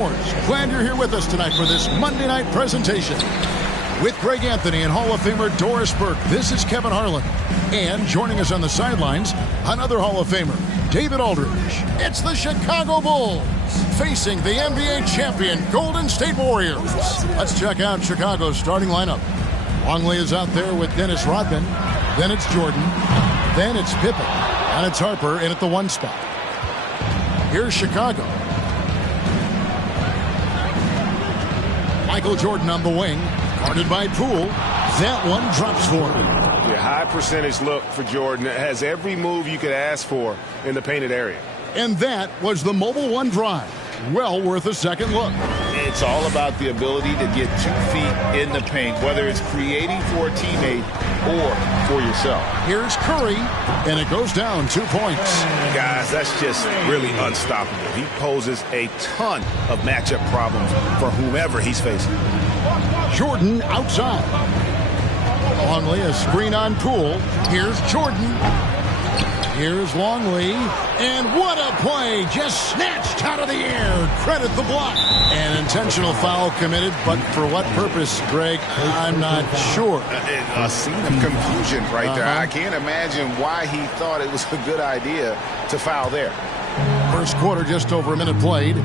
Glad you're here with us tonight for this Monday night presentation. With Greg Anthony and Hall of Famer Doris Burke, this is Kevin Harlan. And joining us on the sidelines, another Hall of Famer, David Aldridge. It's the Chicago Bulls facing the NBA champion Golden State Warriors. Let's check out Chicago's starting lineup. Longley is out there with Dennis Rodman. Then it's Jordan. Then it's Pippen. And it's Harper in at the 1 spot. Here's Chicago. Michael Jordan on the wing, guarded by Poole. That one drops for him. Yeah, high percentage look for Jordan. It has every move you could ask for in the painted area. And that was the Mobile One drive. Well worth a second look. It's all about the ability to get 2 feet in the paint, whether it's creating for a teammate or for yourself. Here's Curry, and it goes down 2 points. Guys, that's just really unstoppable. He poses a ton of matchup problems for whomever he's facing. Jordan outside. Longley, a screen on Poole. Here's Jordan. Here's Longley. And what a play. Just snatched out of the air. Credit the block. An intentional foul committed, but for what purpose, Greg? I'm not sure. A scene of confusion right there. I can't imagine why he thought it was a good idea to foul there. First quarter, just over a minute played.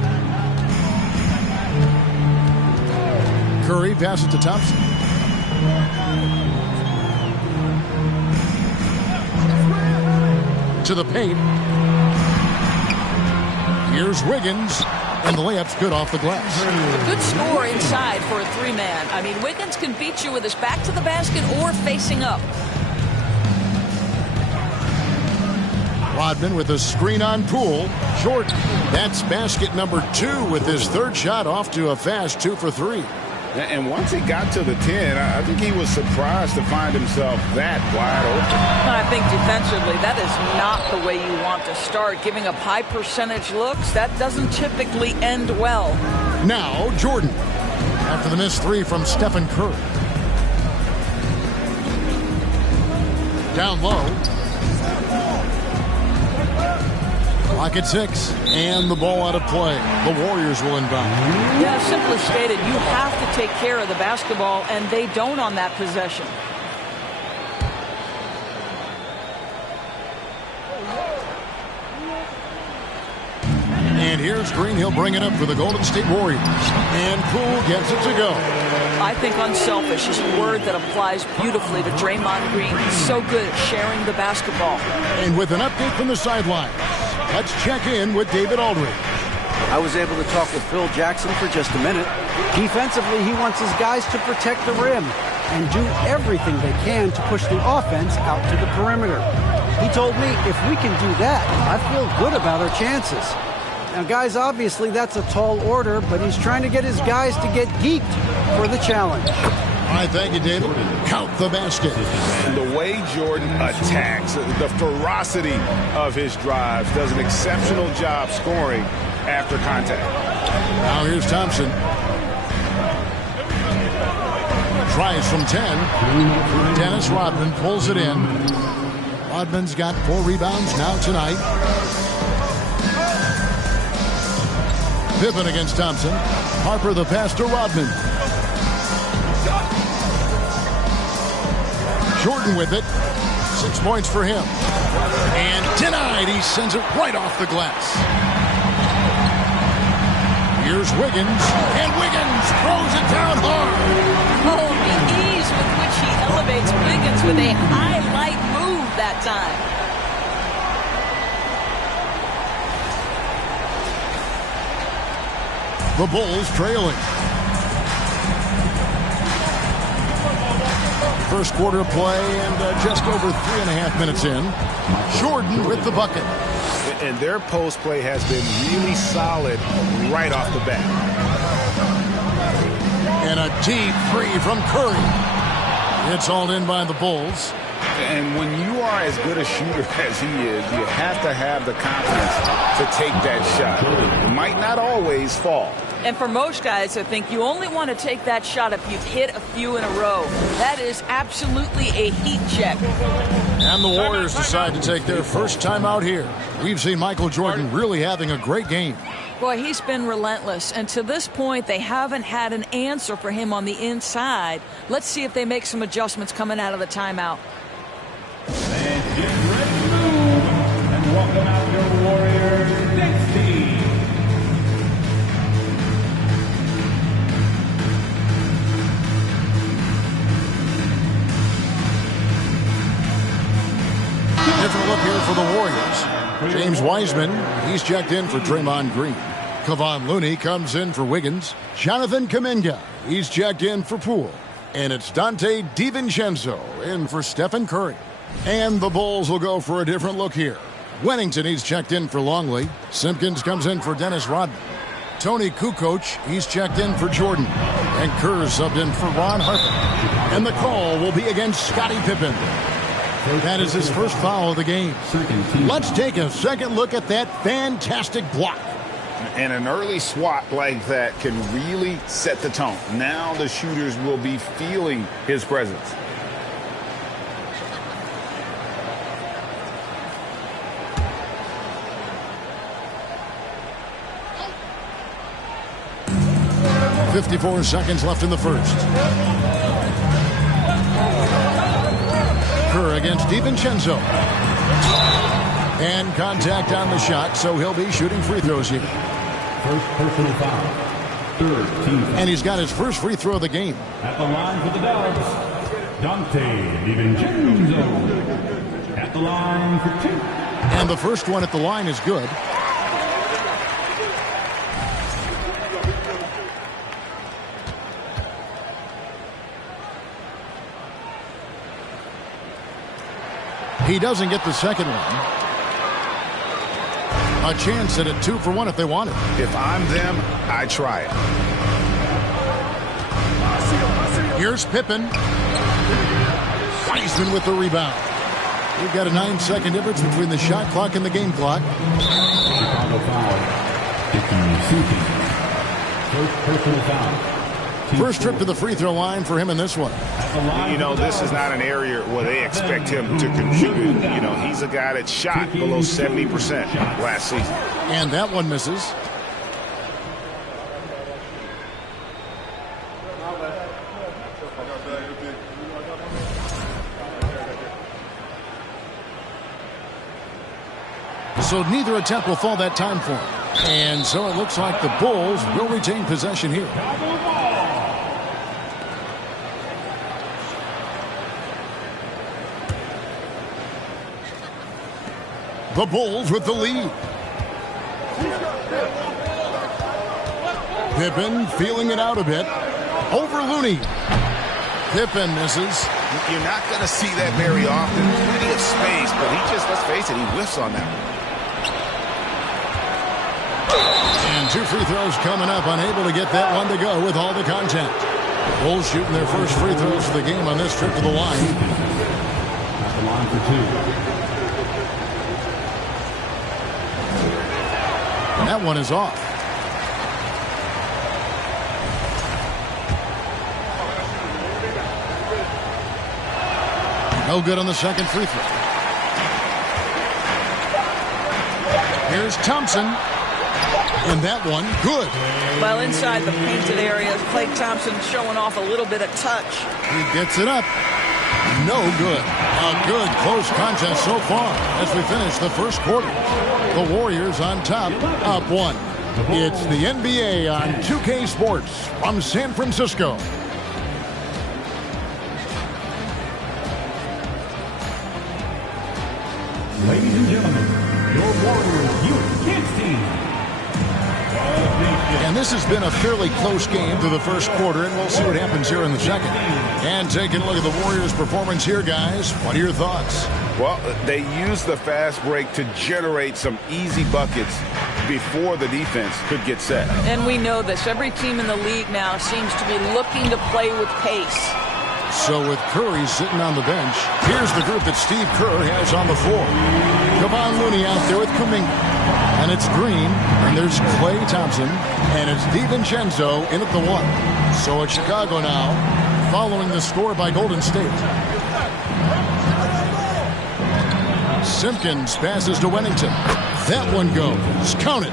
Curry passes to Thompson. To the paint. Here's Wiggins, and the layup's good off the glass. A good score inside for a 3-man. I mean, Wiggins can beat you with his back to the basket or facing up. Rodman with a screen on Poole. Jordan. That's basket number 2 with his 3rd shot off to a fast 2 for 3. And once he got to the 10, I think he was surprised to find himself that wide open. I think defensively, that is not the way you want to start. Giving up high percentage looks, that doesn't typically end well. Now, Jordan. After the missed 3 from Stephen Curry. Down low. Clock at 6, and the ball out of play. The Warriors will inbound. Yeah, simply stated, you have to take care of the basketball, and they don't on that possession. And here's Green. He'll bring it up for the Golden State Warriors. And Poole gets it to go. I think unselfish is a word that applies beautifully to Draymond Green. He's so good at sharing the basketball. And with an update from the sideline, let's check in with David Aldridge. I was able to talk with Phil Jackson for just a minute. Defensively, he wants his guys to protect the rim and do everything they can to push the offense out to the perimeter. He told me if we can do that, I feel good about our chances. Now, guys, obviously that's a tall order, but he's trying to get his guys to get geeked for the challenge. All right, thank you, David. Count the basket. And the way Jordan attacks, the ferocity of his drives, does an exceptional job scoring after contact. Now here's Thompson. Tries from 10. Dennis Rodman pulls it in. Rodman's got 4 rebounds now tonight. Pippen against Thompson. Harper the pass to Rodman. Jordan with it. 6 points for him. And denied. He sends it right off the glass. Here's Wiggins. And Wiggins throws it down hard. Oh, the ease with which he elevates Wiggins with a highlight move that time. The Bulls trailing. First quarter of play and just over 3.5 minutes in. Jordan with the bucket. And their post play has been really solid right off the bat. And a deep 3 from Curry. It's hauled in by the Bulls. And when you are as good a shooter as he is, you have to have the confidence to take that shot. It might not always fall. And for most guys, I think you only want to take that shot if you've hit a few in a row. That is absolutely a heat check. And the Warriors decide to take their first time out here. We've seen Michael Jordan really having a great game. Boy, he's been relentless, and to this point, they haven't had an answer for him on the inside. Let's see if they make some adjustments coming out of the timeout. And get ready to move, and welcome out your Warriors next team. Different look here for the Warriors. James Wiseman, he's checked in for Draymond Green. Kevon Looney comes in for Wiggins. Jonathan Kuminga, he's checked in for Poole. And it's Dante DiVincenzo in for Stephen Curry. And the Bulls will go for a different look here. Wennington, he's checked in for Longley. Simpkins comes in for Dennis Rodman. Tony Kukoc, he's checked in for Jordan. And Kerr subbed in for Ron Harper. And the call will be against Scottie Pippen. That is his first foul of the game. Let's take a second look at that fantastic block. And an early swat like that can really set the tone. Now the shooters will be feeling his presence. .54 seconds left in the first. Kerr against DiVincenzo. And contact on the shot, so he'll be shooting free throws here. First personal foul. Third team foul. And he's got his first free throw of the game. At the line for the Dubs, Dante DiVincenzo. At the line for 2. And the first one at the line is good. He doesn't get the second one. A chance at a 2 for 1 if they want it. If I'm them, I try it. Here's Pippen. Wiseman with the rebound. We've got a 9-second difference between the shot clock and the game clock. Chicago foul. First personal foul. First trip to the free throw line for him in this one. You know, this is not an area where they expect him to contribute. You know, he's a guy that shot below 70% last season. And that one misses. So neither attempt will fall that time for him. And so it looks like the Bulls will retain possession here. The Bulls with the lead. Pippen feeling it out a bit. Over Looney. Pippen misses. You're not going to see that very often. Plenty of space, but he just, let's face it, he whiffs on that one. And 2 free throws coming up. Unable to get that one to go with all the contact. Bulls shooting their first free throws of the game on this trip to the line. At the line for 2. That one is off. No good on the second free throw. Here's Thompson. And that one, good. Well, inside the painted area, Klay Thompson showing off a little bit of touch. He gets it up. No good. A good close contest so far as we finish the first quarter. The Warriors on top, up 1. It's the NBA on 2K Sports from San Francisco. Ladies and gentlemen, your Warriors Youth Kids team. And this has been a fairly close game through the first quarter, and we'll see what happens here in the second. And taking a look at the Warriors' performance here, guys, what are your thoughts? Well, they used the fast break to generate some easy buckets before the defense could get set. And we know this. Every team in the league now seems to be looking to play with pace. So with Curry sitting on the bench, here's the group that Steve Kerr has on the floor. Kevon Looney out there with Kuminga. And it's Green, and there's Klay Thompson, and it's DiVincenzo in at the 1. So it's Chicago now, following the score by Golden State. Simpkins passes to Wennington. That one goes. Count it.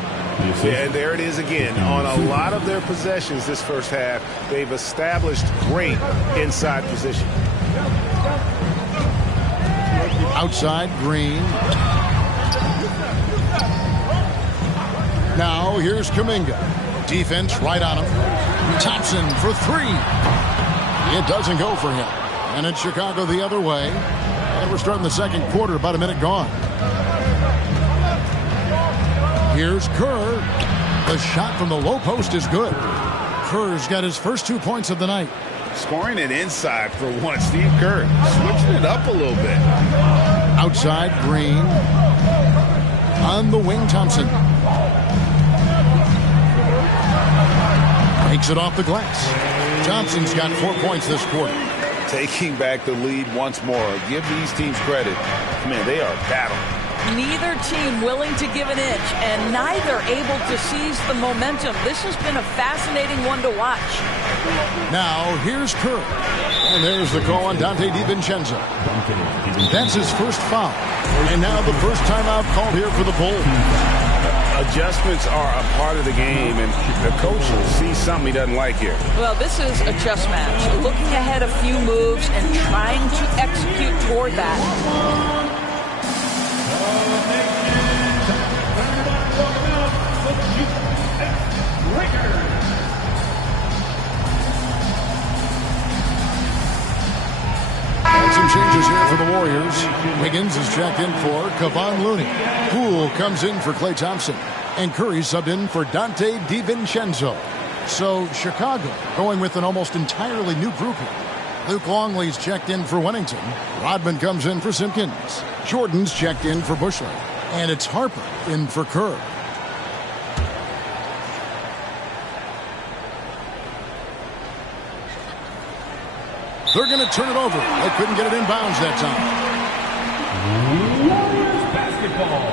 Yeah, and there it is again. On a lot of their possessions this first half, they've established great inside position. Outside, Green. Now here's Kuminga. Defense right on him. Thompson for three. It doesn't go for him. And it's Chicago the other way. And we're starting the second quarter, about a minute gone. Here's Kerr. The shot from the low post is good. Kerr's got his first 2 points of the night. Scoring it inside for once. Steve Kerr switching it up a little bit. Outside, Green. On the wing, Thompson. Takes it off the glass. Thompson's got 4 points this quarter. Taking back the lead once more. Give these teams credit. Man, they are battling. Neither team willing to give an inch, and neither able to seize the momentum. This has been a fascinating one to watch. Now, here's Kerr. And there's the call on Dante DiVincenzo. That's his first foul. And now the first timeout called here for the Bulls. Adjustments are a part of the game, and the coach sees something he doesn't like here. Well, this is a chess match. Looking ahead a few moves and trying to execute toward that. Some changes here for the Warriors. Wiggins is checked in for Kevon Looney. Poole comes in for Klay Thompson. And Curry subbed in for Dante DiVincenzo. So Chicago going with an almost entirely new group here. Luke Longley's checked in for Wennington. Rodman comes in for Simpkins. Jordan's checked in for Bushley. And it's Harper in for Kerr. They're going to turn it over. They couldn't get it in bounds that time. Warriors basketball.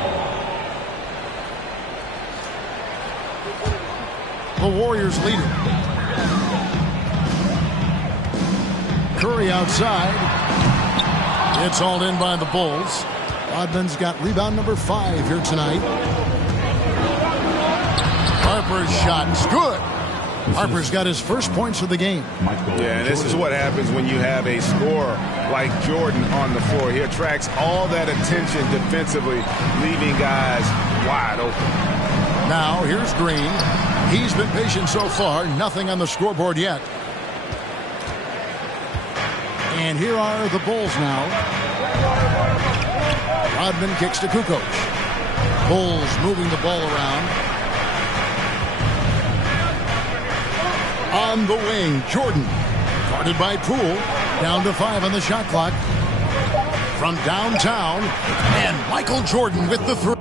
The Warriors lead it. Curry outside. It's hauled in by the Bulls. Rodman's got rebound number 5 here tonight. Harper's shot is good. Harper's got his first points of the game. Yeah, and this is what happens when you have a scorer like Jordan on the floor. He attracts all that attention defensively, leaving guys wide open. Now, here's Green. He's been patient so far. Nothing on the scoreboard yet. And here are the Bulls now. Rodman kicks to Kukoc. Bulls moving the ball around. On the wing, Jordan. Guarded by Poole. Down to 5 on the shot clock. From downtown. And Michael Jordan with the 3.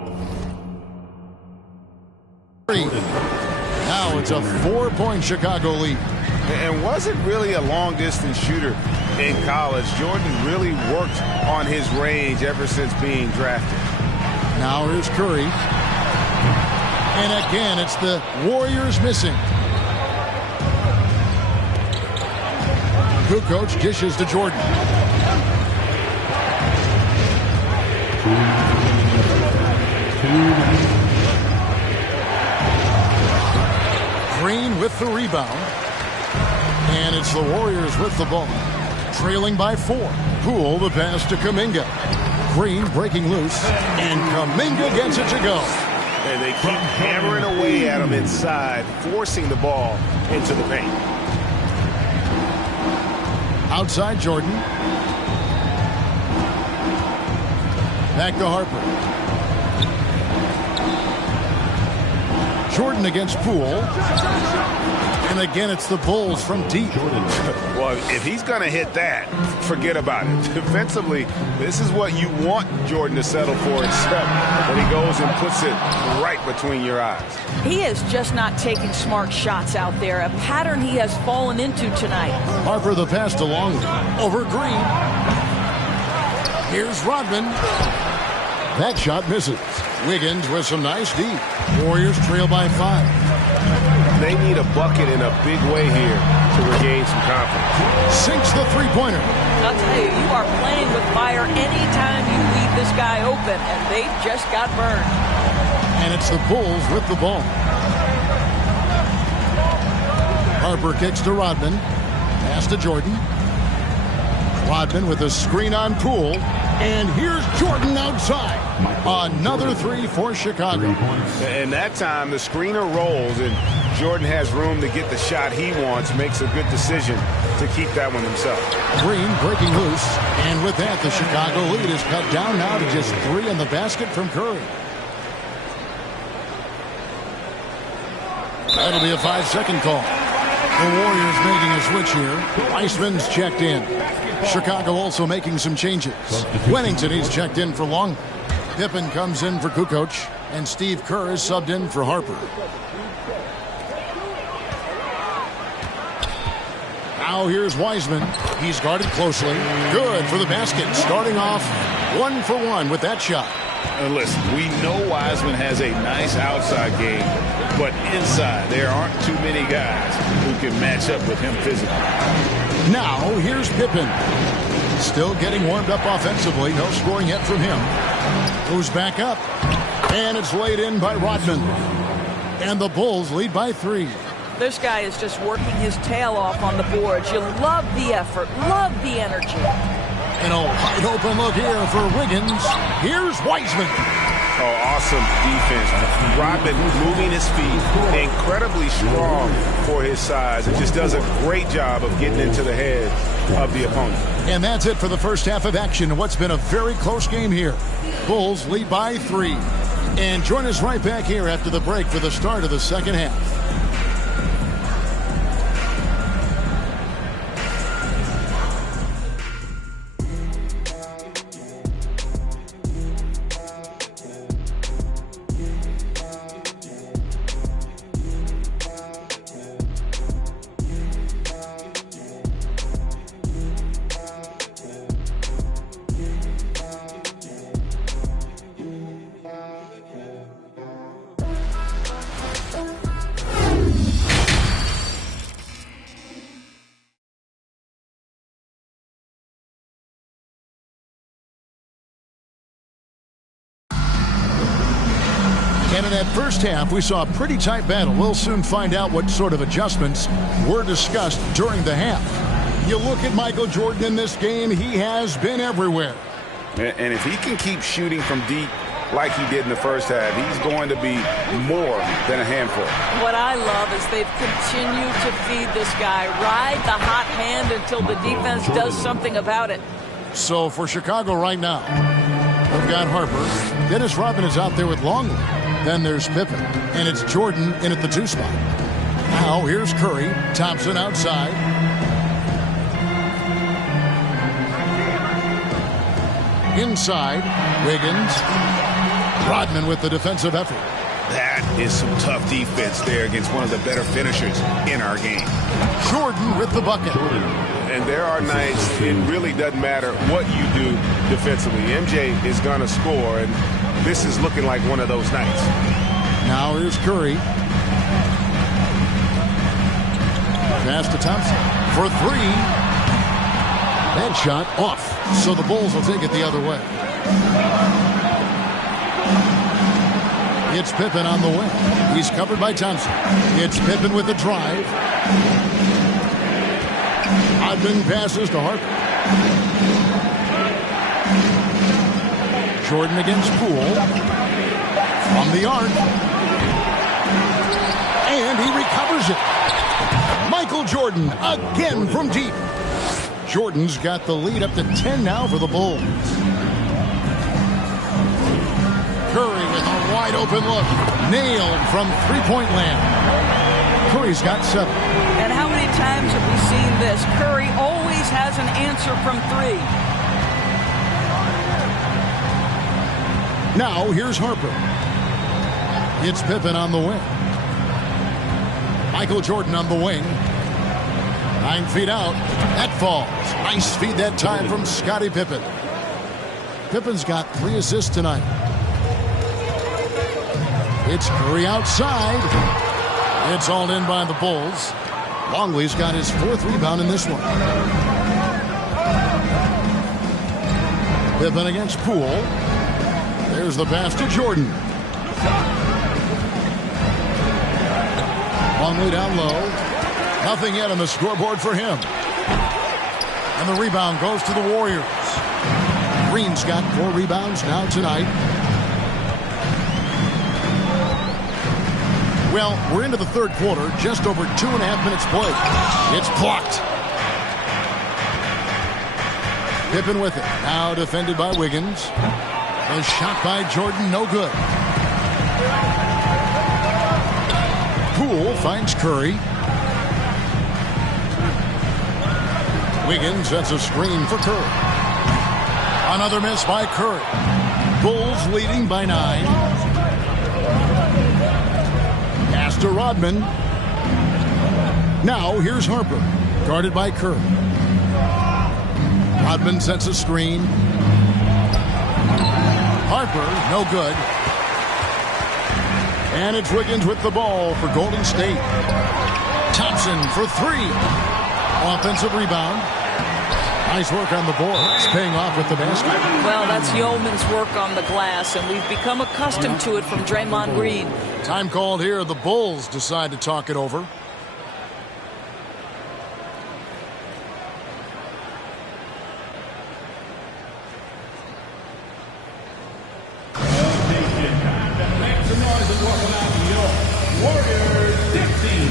Now it's a 4-point Chicago lead. And wasn't really a long-distance shooter in college. Jordan really worked on his range ever since being drafted. Now here's Curry. And again, it's the Warriors missing. Kukoc dishes to Jordan. Green with the rebound. And it's the Warriors with the ball. Trailing by 4. Poole the pass to Kuminga. Green breaking loose. And Kuminga gets it to go. And they keep hammering away at him inside, forcing the ball into the paint. Outside Jordan. Back to Harper. Jordan against Poole. And again, it's the Bulls from deep. Well, if he's going to hit that, forget about it. Defensively, this is what you want Jordan to settle for, except when he goes and puts it right between your eyes. He is just not taking smart shots out there, a pattern he has fallen into tonight. Harper the pass to Longley. Over Green. Here's Rodman. That shot misses. Wiggins with some nice D. Warriors trail by 5. They need a bucket in a big way here to regain some confidence. Sinks the three-pointer. I'll tell you, you are playing with fire anytime you leave this guy open, and they just got burned. And it's the Bulls with the ball. Harper kicks to Rodman. Pass to Jordan. Rodman with a screen on Poole. And here's Jordan outside. Another three for Chicago. And that time the screener rolls and Jordan has room to get the shot he wants. Makes a good decision to keep that one himself. Green breaking loose. And with that, the Chicago lead is cut down now to just 3 in the basket from Curry. That'll be a 5-second call. The Warriors making a switch here. Weissman's checked in. Chicago also making some changes. Wennington, he's checked in for Long. Pippen comes in for Kukoc. And Steve Kerr is subbed in for Harper. Now here's Wiseman. He's guarded closely. Good for the basket. Starting off 1 for 1 with that shot. And listen, we know Wiseman has a nice outside game, but inside there aren't too many guys who can match up with him physically. Now here's Pippen. Still getting warmed up offensively. No scoring yet from him. Goes back up. And it's laid in by Rodman. And the Bulls lead by 3. This guy is just working his tail off on the boards. You love the effort, love the energy. And a wide open look here for Wiggins. Here's Wiseman. Oh, awesome defense. Rodman moving his feet, incredibly strong for his size. It just does a great job of getting into the head of the opponent. And that's it for the first half of action. What's been a very close game here. Bulls lead by 3. And join us right back here after the break for the start of the second half. And in that first half, we saw a pretty tight battle. We'll soon find out what sort of adjustments were discussed during the half. You look at Michael Jordan in this game, he has been everywhere. And if he can keep shooting from deep like he did in the first half, he's going to be more than a handful. What I love is they've continued to feed this guy. Ride the hot hand until the defense does something about it. So for Chicago right now, we've got Harper. Dennis Rodman is out there with Longley. Then there's Pippen. And it's Jordan in at the 2 spot. Now here's Curry. Thompson outside. Inside. Wiggins. Rodman with the defensive effort. That is some tough defense there against one of the better finishers in our game. Jordan with the bucket. And there are nights it really doesn't matter what you do defensively. MJ is going to score, and this is looking like one of those nights. Now here's Curry. Pass to Thompson for 3. That shot off. So the Bulls will take it the other way. It's Pippen on the wing. He's covered by Thompson. It's Pippen with the drive. Rodman passes to Harper. Jordan against Poole. From the arc. And he recovers it. Michael Jordan again from deep. Jordan's got the lead up to 10 now for the Bulls. Curry with a wide open look. Nailed from three-point land. Curry's got 7. And how many times have we seen this? Curry always has an answer from 3. Now here's Harper. It's Pippen on the wing. Michael Jordan on the wing. 9 feet out. That falls. Nice feed that time from Scottie Pippen. Pippen's got 3 assists tonight. It's Curry outside. It's all in by the Bulls. Longley's got his 4th rebound in this one. Pippen against Poole. There's the pass to Jordan. Longley down low. Nothing yet on the scoreboard for him. And the rebound goes to the Warriors. Green's got 4 rebounds now tonight. Well, we're into the third quarter, just over 2.5 minutes played. It's blocked. Pippen with it. Now defended by Wiggins. A shot by Jordan, no good. Poole finds Curry. Wiggins sets a screen for Curry. Another miss by Curry. Bulls leading by 9. Pass to Rodman. Now here's Harper, guarded by Curry. Rodman sets a screen. Harper, no good. And it's Wiggins with the ball for Golden State. Thompson for 3. Offensive rebound. Nice work on the boards, paying off with the basket. Well, that's yeoman's work on the glass, and we've become accustomed to it from Draymond Green. Time called here. The Bulls decide to talk it over. Make some noise and welcome out your Warriors Dig Team.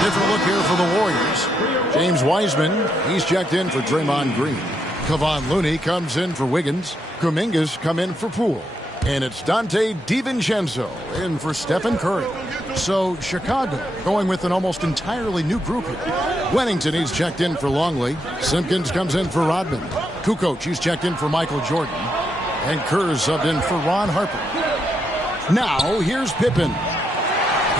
Different look here for the Warriors. James Wiseman, he's checked in for Draymond Green. Kevon Looney comes in for Wiggins. Kuminga's come in for Poole. And it's Dante DiVincenzo in for Stephen Curry. So Chicago going with an almost entirely new group here. Wennington, he's checked in for Longley. Simpkins comes in for Rodman. Kukoc, he's checked in for Michael Jordan. And Kerr's subbed in for Ron Harper. Now, here's Pippen.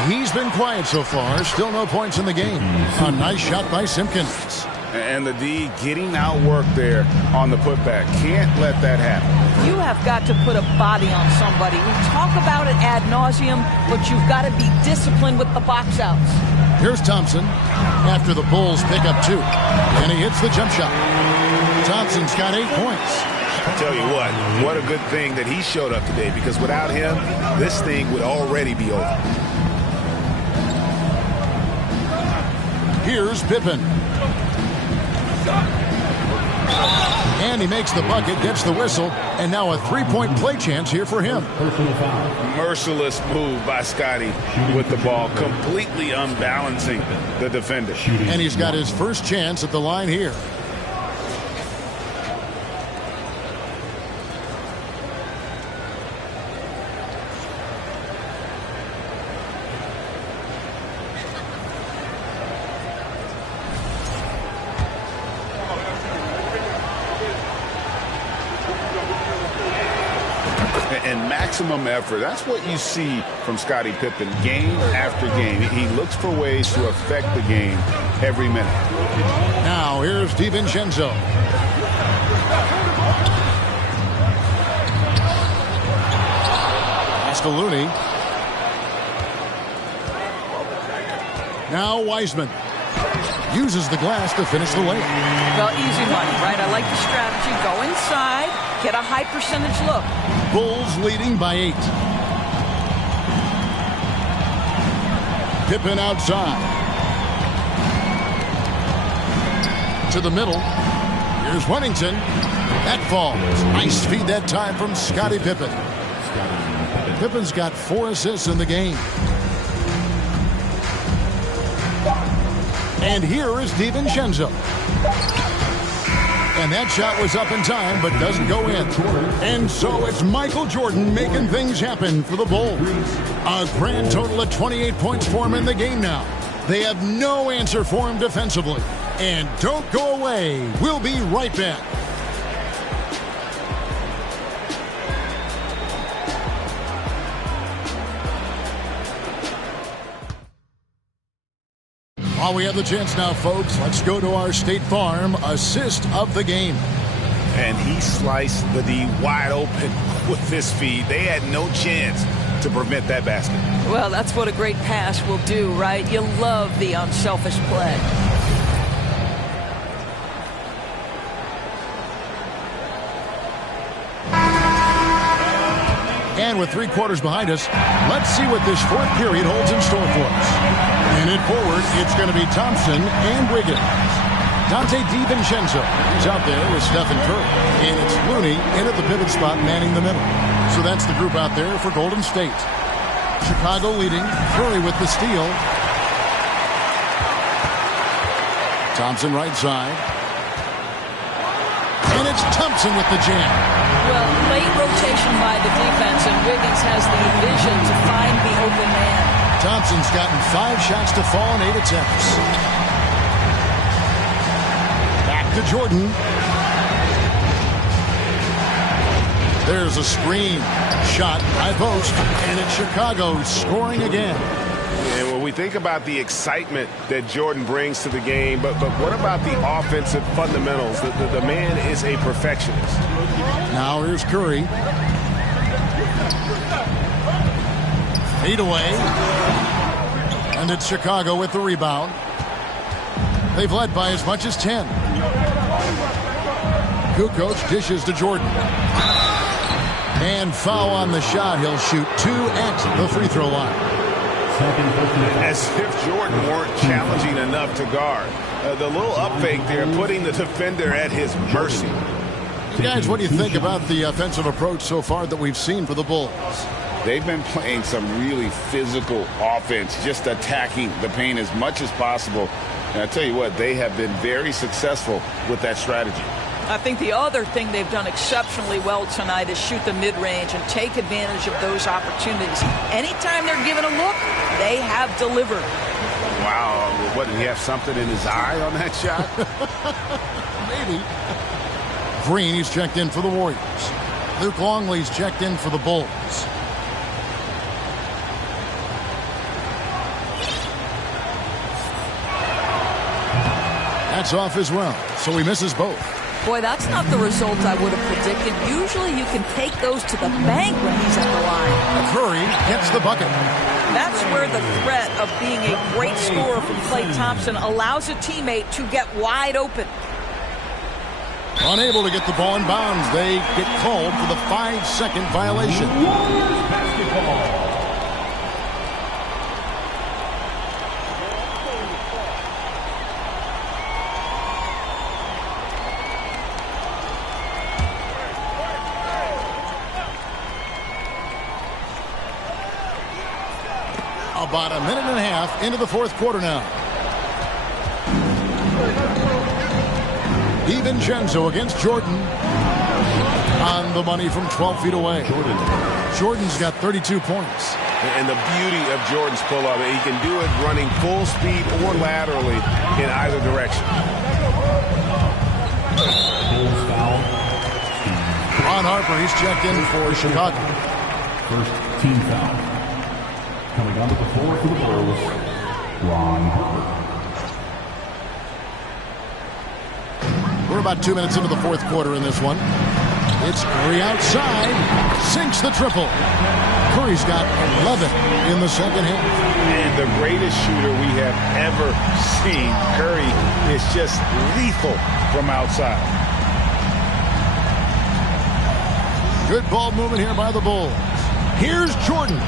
He's been quiet so far. Still no points in the game. A nice shot by Simpkins. And the D getting outworked there on the putback. Can't let that happen. You have got to put a body on somebody. We talk about it ad nauseum, but you've got to be disciplined with the box outs. Here's Thompson after the Bulls pick up 2. And he hits the jump shot. Thompson's got 8 points. I tell you what a good thing that he showed up today, because without him, this thing would already be over. Here's Pippen. And he makes the bucket, gets the whistle, and now a 3-point play chance here for him. Merciless move by Scotty with the ball, completely unbalancing the defender. And he's got his first chance at the line here. And maximum effort. That's what you see from Scottie Pippen game after game. He looks for ways to affect the game every minute. Now here's DiVincenzo. Pass to Looney. Now Wiseman uses the glass to finish the layup. Well, easy money, right? I like the strategy. Go inside, get a high percentage look. Bulls leading by 8. Pippen outside. To the middle. Here's Wennington. That falls. Nice feed that time from Scottie Pippen. Pippen's got 4 assists in the game. And here is DiVincenzo. And that shot was up in time, but doesn't go in. And so it's Michael Jordan making things happen for the Bulls. A grand total of 28 points for him in the game now. They have no answer for him defensively. And don't go away. We'll be right back. While we have the chance now, folks, let's go to our State Farm assist of the game. And he sliced the D wide open with his feed. They had no chance to prevent that basket. Well, that's what a great pass will do, right? You love the unselfish play. And with 3 quarters behind us, let's see what this fourth period holds in store for us. And in forward, it's going to be Thompson and Wiggins. Dante DiVincenzo is out there with Stephen Curry. And it's Looney in at the pivot spot, manning the middle. So that's the group out there for Golden State. Chicago leading, Curry with the steal. Thompson right side. And it's Thompson with the jam. Well, late rotation by the defense, and Wiggins has the vision to find the open man. Thompson's gotten 5 shots to fall in 8 attempts. Back to Jordan. There's a screen. Shot, high post, and it's Chicago scoring again. And when we think about the excitement that Jordan brings to the game, but what about the offensive fundamentals? The man is a perfectionist. Now here's Curry. Feed away. And it's Chicago with the rebound. They've led by as much as 10. Kukoc dishes to Jordan. And foul on the shot. He'll shoot 2 at the free throw line. As if Jordan weren't challenging enough to guard. The little up fake there, putting the defender at his mercy. Guys, what do you think about the offensive approach so far that we've seen for the Bulls? They've been playing some really physical offense, just attacking the paint as much as possible. And I tell you what, they have been very successful with that strategy. I think the other thing they've done exceptionally well tonight is shoot the mid-range and take advantage of those opportunities. Anytime they're given a look, they have delivered. Wow, what, did he have something in his eye on that shot? Maybe. Green, he's checked in for the Warriors. Luke Longley's checked in for the Bulls. That's off as well, so he misses both. Boy, that's not the result I would have predicted. Usually you can take those to the bank when he's at the line. Curry gets the bucket. That's where the threat of being a great scorer from Klay Thompson allows a teammate to get wide open. Unable to get the ball in bounds. They get called for the 5-second violation. Warriors basketball. About a minute and a half into the fourth quarter now. DiVincenzo against Jordan. On the money from 12 feet away. Jordan's got 32 points. And the beauty of Jordan's pull-up, he can do it running full speed or laterally in either direction. Ron Harper, he's checked in for Chicago. First team foul. Coming onto the floor for the Bulls, Ron Harper. We're about 2 minutes into the fourth quarter in this one. It's Curry outside. Sinks the triple. Curry's got 11 in the second half. And the greatest shooter we have ever seen. Curry is just lethal from outside. Good ball movement here by the Bulls. Here's Jordan.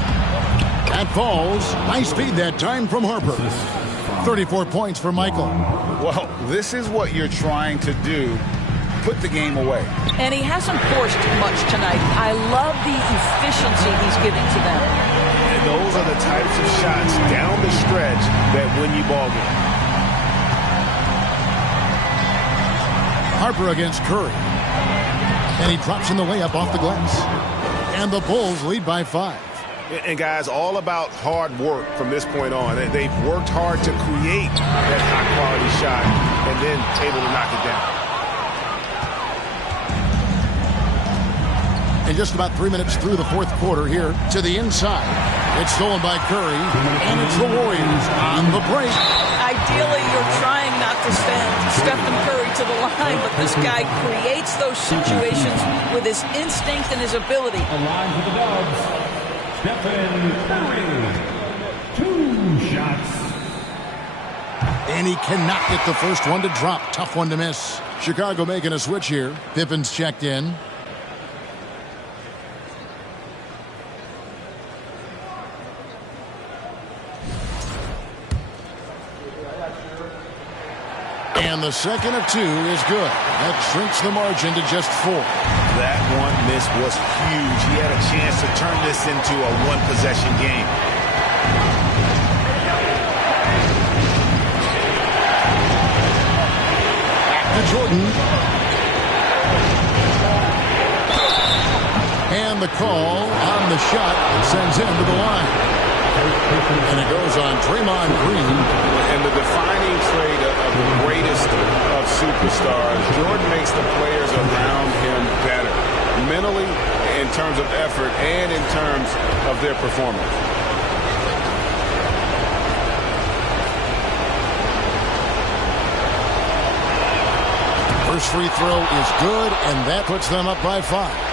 That falls. Nice feed that time from Harper. 34 points for Michael. Well, this is what you're trying to do. Put the game away. And he hasn't forced much tonight. I love the efficiency he's giving to them. And those are the types of shots down the stretch that win you ball games. Harper against Curry. And he drops in the layup off the glass. And the Bulls lead by 5. And guys, all about hard work from this point on. They've worked hard to create that high-quality shot and then able to knock it down. And just about 3 minutes through the fourth quarter here to the inside. It's stolen by Curry, and it's the Warriors on the break. Ideally, you're trying not to send Stephen Curry to the line, but this guy creates those situations with his instinct and his ability. The line for the Dubs, Stephen Curry. 2 shots. And he cannot get the first one to drop. Tough one to miss. Chicago making a switch here. Pippen's checked in. And the second of 2 is good. That shrinks the margin to just 4. That one miss was huge. He had a chance to turn this into a one-possession game. Back to Jordan. And the call on the shot that sends him to the line. And it goes on Draymond Green. And the defining trait of the greatest of superstars, Jordan makes the players around him better, mentally, in terms of effort, and in terms of their performance. First free throw is good, and that puts them up by 5.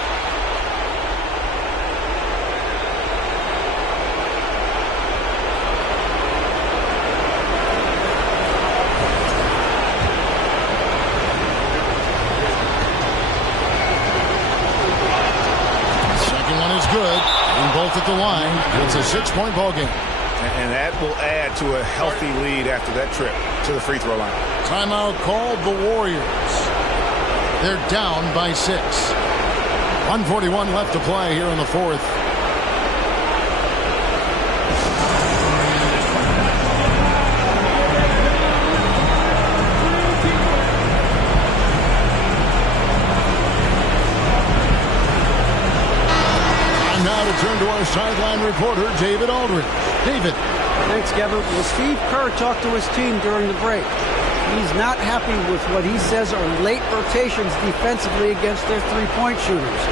At the line. It's a 6-point ball game. And that will add to a healthy lead after that trip to the free throw line. Timeout called the Warriors. They're down by 6. 1:41 left to play here in the fourth. Turn to our sideline reporter, David Aldridge. David. Thanks, Kevin. Well, Steve Kerr talked to his team during the break. He's not happy with what he says are late rotations defensively against their three-point shooters.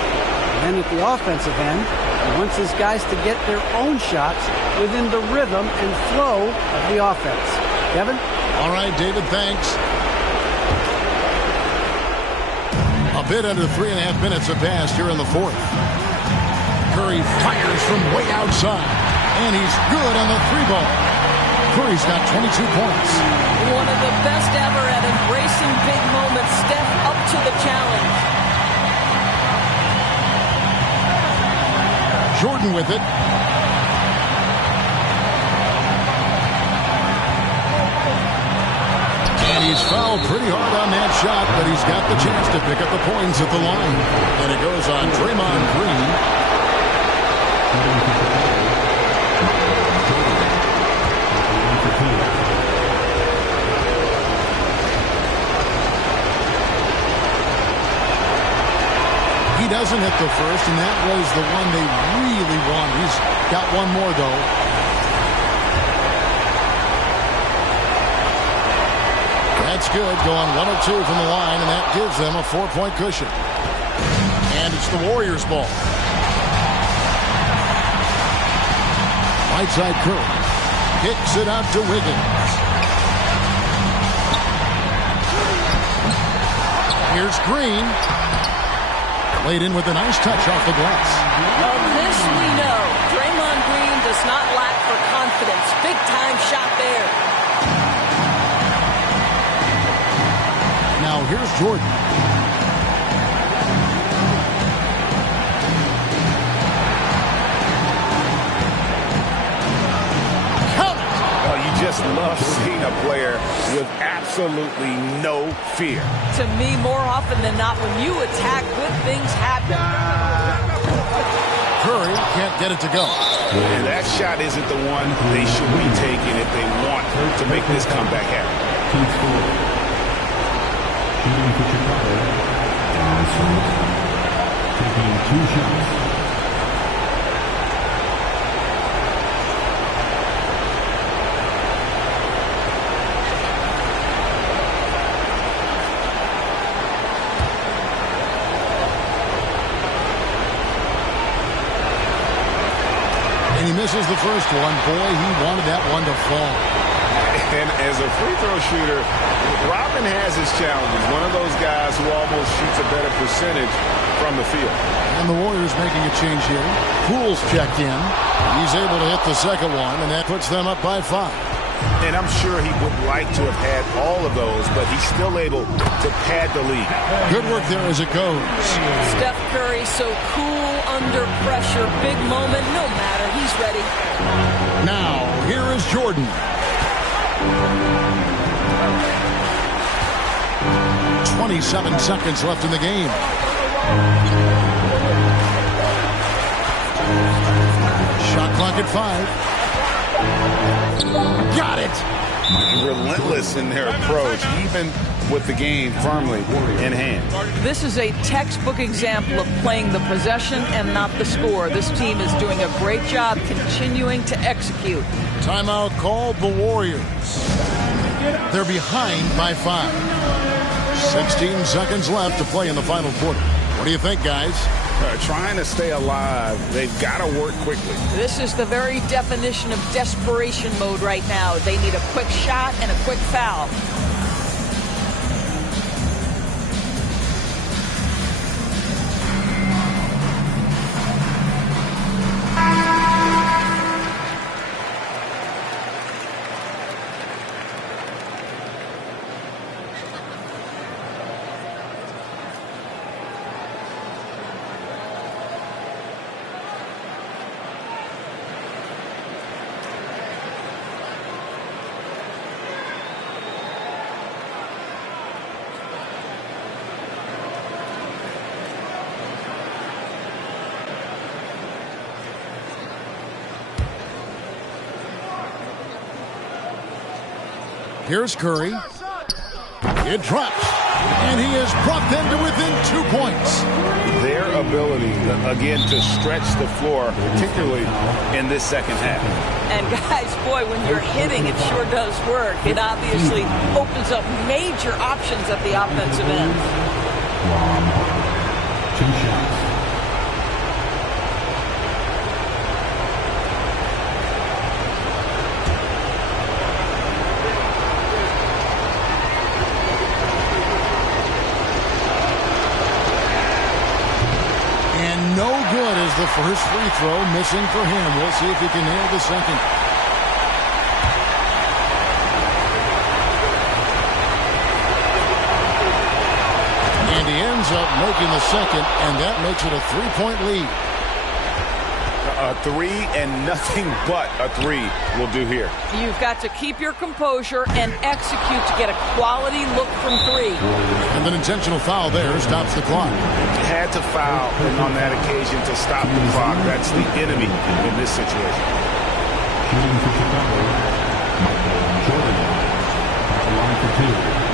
And then at the offensive end, he wants his guys to get their own shots within the rhythm and flow of the offense. Kevin? All right, David, thanks. A bit under 3.5 minutes have passed here in the fourth. Curry fires from way outside, and he's good on the 3-ball. Curry's got 22 points. One of the best ever at embracing big moments. Steph up to the challenge. Jordan with it. And he's fouled pretty hard on that shot, but he's got the chance to pick up the points at the line. And it goes on Draymond Green. He doesn't hit the first, and that was the one they really wanted. He's got one more, though. That's good, going 1 of 2 from the line, and that gives them a 4-point cushion. And it's the Warriors' ball. Right side Curry. Kicks it out to Wiggins. Here's Green. Laid in with a nice touch off the glass. Of this we know. Draymond Green does not lack for confidence. Big time shot there. Now here's Jordan. Just love seeing a player with absolutely no fear. To me, more often than not, when you attack, good things happen. Curry can't get it to go. And that shot isn't the one they should be taking if they want to make this comeback happen. taking 2 shots. He misses the first one. Boy, he wanted that one to fall. And as a free throw shooter, Robin has his challenges. One of those guys who almost shoots a better percentage from the field. And the Warriors making a change here. Poole's checked in. He's able to hit the second one, and that puts them up by 5. And I'm sure he would like to have had all of those, but he's still able to pad the lead. Good work there as it goes. Steph Curry so cool under pressure. Big moment, no matter. He's ready. Now, here is Jordan. "27 seconds left in the game. Shot clock at 5. Got it. Relentless in their approach, even with the game firmly in hand. This is a textbook example of playing the possession and not the score. This team is doing a great job continuing to execute. Timeout called the Warriors. They're behind by 5. 16 seconds left to play in the final quarter. What do you think, guys? Trying to stay alive, they've got to work quickly. This is the very definition of desperation mode right now. They need a quick shot and a quick foul. Here's Curry. It drops. And he has brought them to within 2 points. Their ability, again, to stretch the floor, particularly in this second half. And guys, boy, when you're hitting, it sure does work. It obviously opens up major options at the offensive end. 2 shots. No good is the first free throw, missing for him. We'll see if he can nail the second. And he ends up making the second, and that makes it a 3-point lead. A 3 and nothing but a 3 will do here. You've got to keep your composure and execute to get a quality look from 3. And an intentional foul there stops the clock. Had to foul on that occasion to stop the clock. That's the enemy in this situation. Shooting for Chicago, Michael Jordan. At the line for 2.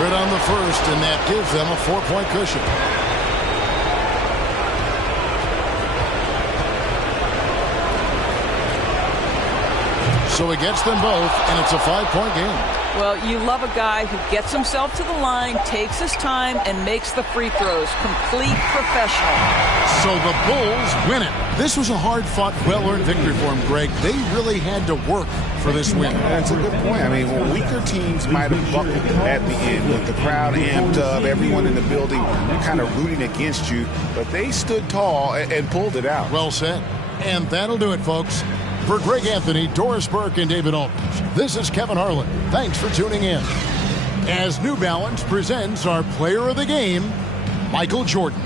Good on the first, and that gives them a 4-point cushion. So he gets them both, and it's a 5-point game. Well, you love a guy who gets himself to the line, takes his time, and makes the free throws. Complete professional. So the Bulls win it. This was a hard-fought, well-earned victory for them, Greg. They really had to work for this win. That's a good point. I mean, weaker teams might have buckled at the end with the crowd amped up, everyone in the building kind of rooting against you, but they stood tall and pulled it out. Well said. And that'll do it, folks. For Greg Anthony, Doris Burke, and David Aldridge, this is Kevin Harlan. Thanks for tuning in. As New Balance presents our player of the game, Michael Jordan.